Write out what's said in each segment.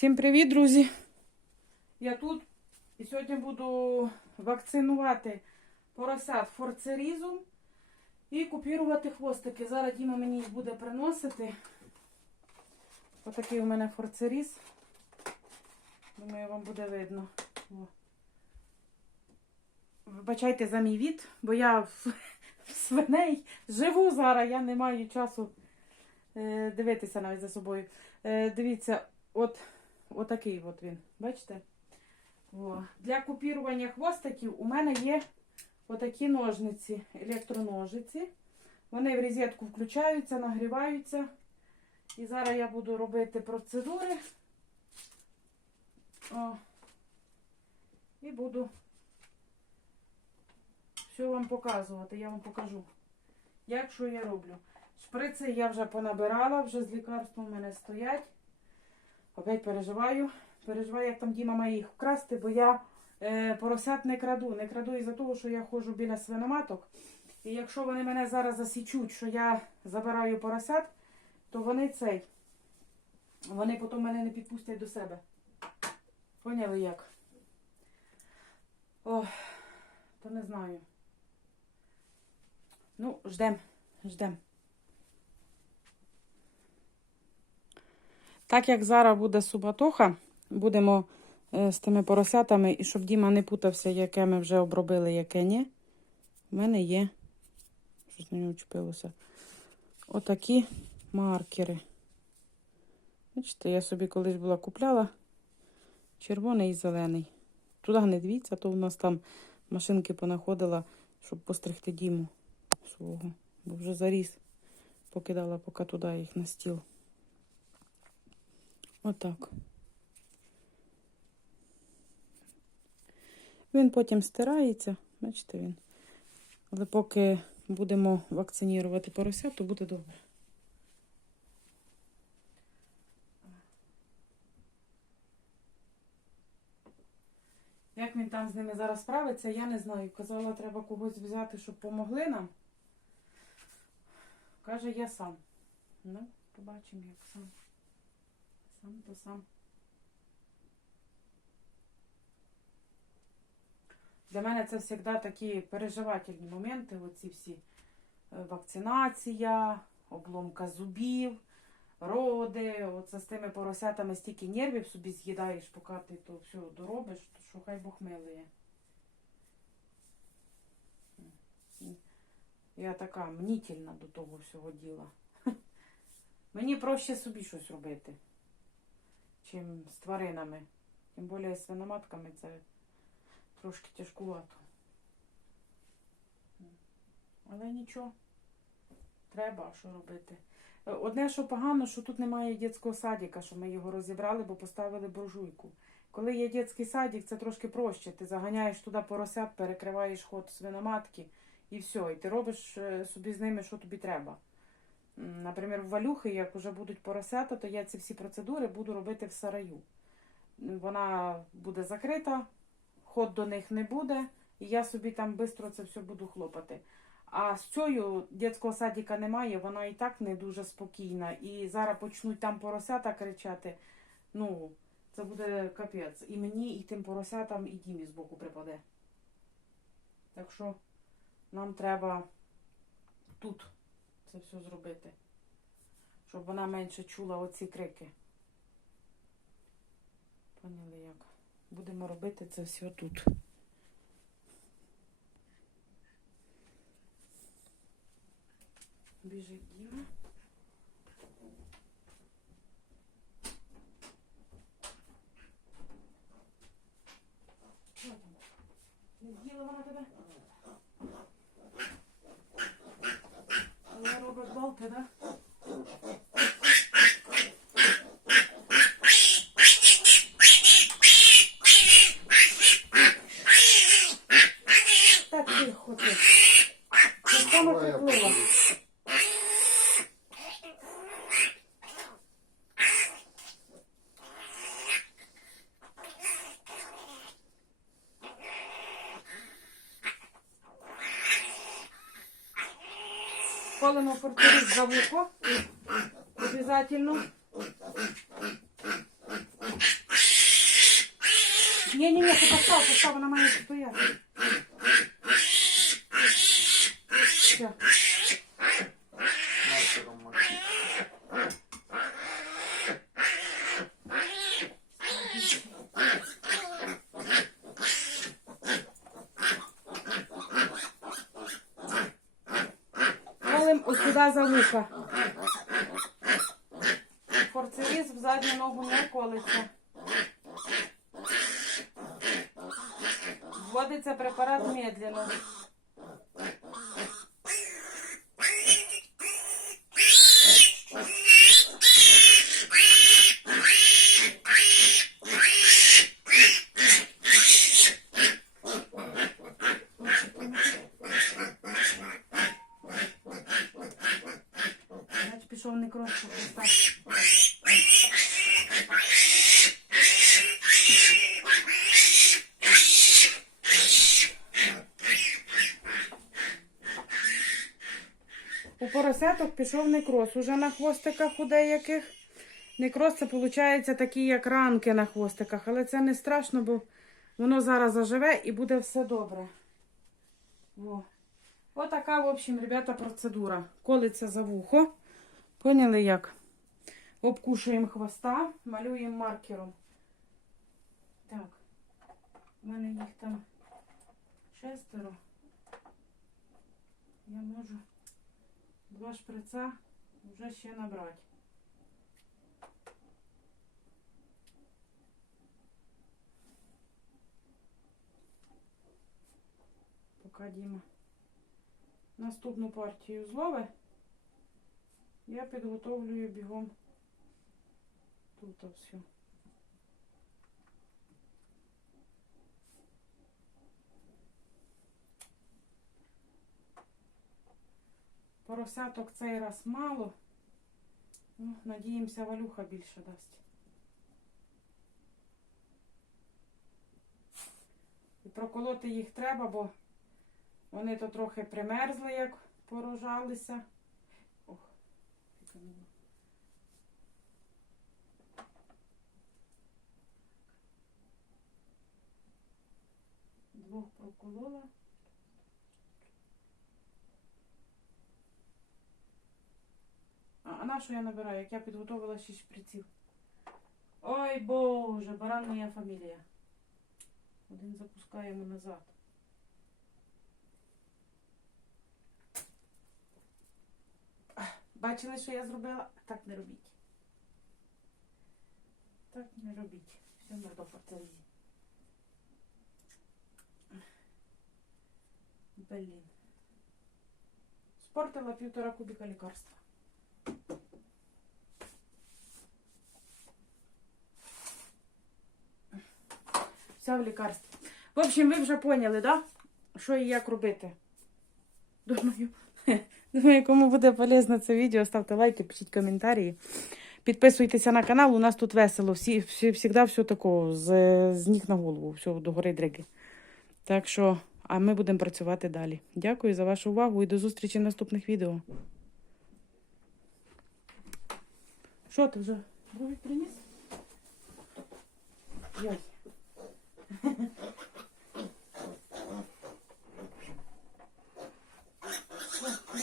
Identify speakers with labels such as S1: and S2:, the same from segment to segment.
S1: Всім привіт, друзі! Я тут і сьогодні буду вакцинувати поросят форцерізом і купірувати хвостики. Зараз Діма мені їх буде приносити. Отакий у мене форцеріз. Думаю, вам буде видно. О. Вибачайте за мій від, бо я в, свиней живу зараз, я не маю часу е, дивитися навіть за собою. Е, дивіться, от отакий от він. Бачите? О. Для купірування хвостиків у мене є отакі ножниці, електроножиці. Вони в розетку включаються, нагріваються. І зараз я буду робити процедури. О. І буду все вам показувати. Я вам покажу, як що я роблю. Шприци я вже понабирала, вже з лікарством у мене стоять. Опять переживаю. Переживаю, як там Діма має їх вкрасти, бо я е, поросят не краду. Не краду із-за того, що я ходжу біля свиноматок. І якщо вони мене зараз засічуть, що я забираю поросят, то вони цей. Вони потім мене не підпустять до себе. Поняли як? Ох, то не знаю. Ну, ждем, ждем. Так як зараз буде субатоха, будемо е, з тими поросятами, і щоб Діма не путався, яке ми вже обробили, яке ні. У мене є. Щось на нього чіпилося. Отакі маркери. Бачите, я собі колись була купляла червоний і зелений. Туди не дивіться, то в нас там машинки понаходила, щоб постригти Діму свого. Бо вже заріс. Покидала поки туди їх на стіл. Отак. Він потім стирається, бачите він. Але поки будемо вакцинувати порося, то буде добре. Як він там з ними зараз справиться, я не знаю. Казала, треба когось взяти, щоб помогли нам. Каже, я сам. Ну, побачимо, як сам. Сам то сам. Для мене це завжди такі переживательні моменти, оці всі е, вакцинація, обломка зубів, роди. Оце з тими поросятами стільки нервів собі з'їдаєш, поки ти то все доробиш, то що хай Бог милує. Я така мнітельна до того всього діла. Мені проще собі щось робити чим з тваринами. Тим більше з свиноматками це трошки тяжкувато. Але нічого. Треба, що робити. Е, Одне, що погано, що тут немає дитячого садика, що ми його розібрали, бо поставили буржуйку. Коли є дитячий садик, це трошки проще. Ти заганяєш туди поросят, перекриваєш ход свиноматки і все. І ти робиш е, собі з ними, що тобі треба. Наприклад, валюхи, як вже будуть поросята, то я ці всі процедури буду робити в сараю. Вона буде закрита, ход до них не буде, і я собі там швидко це все буду хлопати. А з цією дитячого садика немає, вона і так не дуже спокійна. І зараз почнуть там поросята кричати. Ну, це буде капець. І мені, і тим поросятам, і Дімі з боку припаде. Так що нам треба тут це все зробити. Щоб вона менше чула оці крики. Поняли як? Будемо робити це все тут. Біжить Діма. Не з'їла вона тебе? солимо фуркурит за вухо. Обязательно. Не-не-не, ты поставь, поставь, она
S2: моя стоять.
S1: Колем ось сюди за вуха. Форцевіз в задню ногу не колиться. Вводиться препарат медленно. Поросяток пішов некроз уже на хвостиках у деяких. Некроз це виходить такі, як ранки на хвостиках, але це не страшно, бо воно зараз заживе і буде все добре. Во. Отака, в общем, ребята, процедура. Колиться за вухо. Поняли як? Обкушуємо хвоста, малюємо маркером. Так. У мене їх там шестеро. Я можу два шприца вже ще набрати. Поки Діма наступну партію злови, я підготовлюю бігом тут все. Поросяток цей раз мало. Ну, надіємося, валюха більше дасть. І проколоти їх треба, бо вони то трохи примерзли, як порожалися. Ох, яка мила. Двох проколола. А, на що я набираю, як я підготовила 6 шприців? Ой боже, баран моя фамілія. Один запускаємо назад. Бачили, що я зробила? Так не робіть. Так не робіть. Все до фортелізі. Блін. Спортила півтора кубіка лікарства. Все в лікарстві. В общем, ви вже поняли, да? Що і як робити. Думаю, думаю, кому буде полезно це відео, ставте лайки, пишіть коментарі. Підписуйтеся на канал, у нас тут весело. Всі, всі, всігда все такого, з, з ніг на голову, все до гори дриги. Так що, а ми будемо працювати далі. Дякую за вашу увагу і до зустрічі в наступних відео. Що ти вже? Бровик приніс? Йой.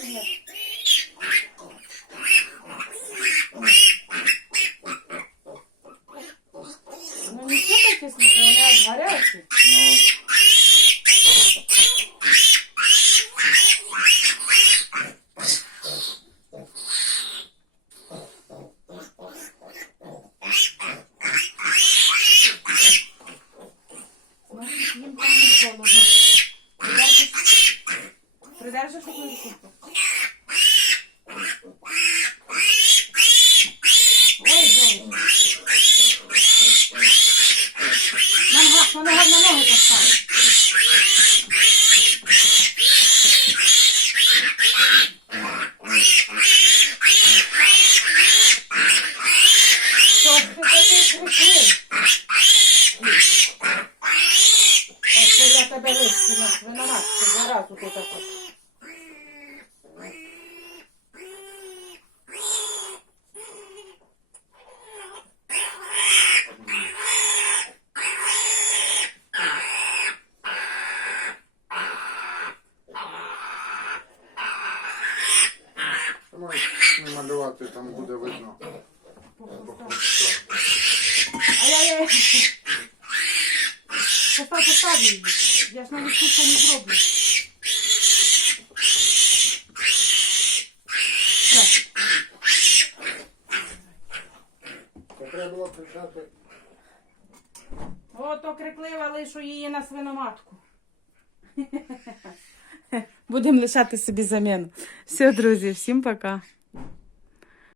S1: О, не Ну нічого таке смішно, у меня горячий.
S2: Ну,
S1: Mas era só. Не
S2: там буде видно.
S1: По
S2: По
S1: хвостах.
S2: хвостах.
S1: Ай-яй-яй. Постав, постав її. Я ж навіть тут не зроблю.
S2: Треба було прижати.
S1: Ото криклива лишу її на свиноматку. Будемо лишати собі заміну. Все, друзі, всім пока.